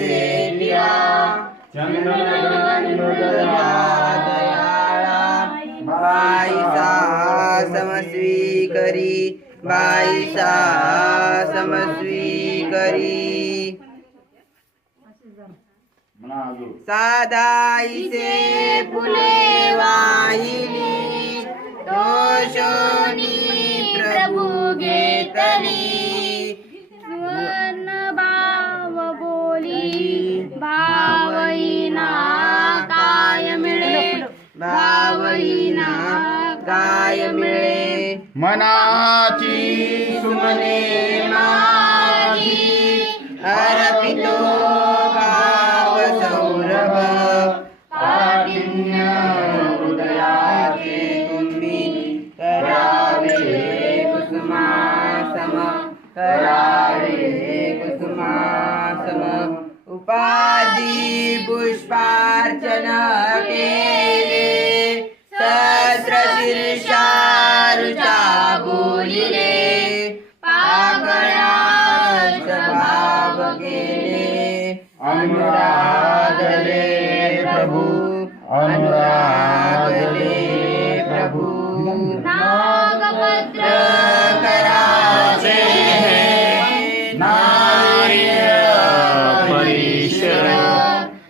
सेविया दयाळा बाईसा समस्वीकरी बाईसा समस्वीकरी साधाईचे फुले वाहिली दोषोनी प्रभू घेतली सुवर्ण भाव बोली भावहीना काय मिळे भावहीना काय मिळे मनाची सुमने माझी अर्पितो भाव सौरभ काठिन्य हृदयाचे तुम्ही करावे कुसुमासम करावे कुसुमासम उपाधी पुष्पार्चन केले सहस्रशीर्षा रुचा बोलिले पाकळ्याच भाव केले अनुरागले प्रभू अनुरागले प्रभू नागपत्र कराचे नार्य परिसर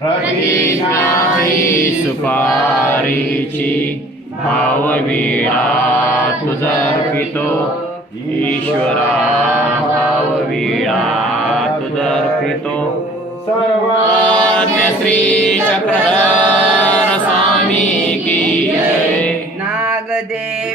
हरिनाही सुपारीची भाववीणा तुझर्पितो ईश्वरा भाववीणा तुझर्पितो सर्वज्ञ श्री चक्रधर स्वामी की जय नागदेव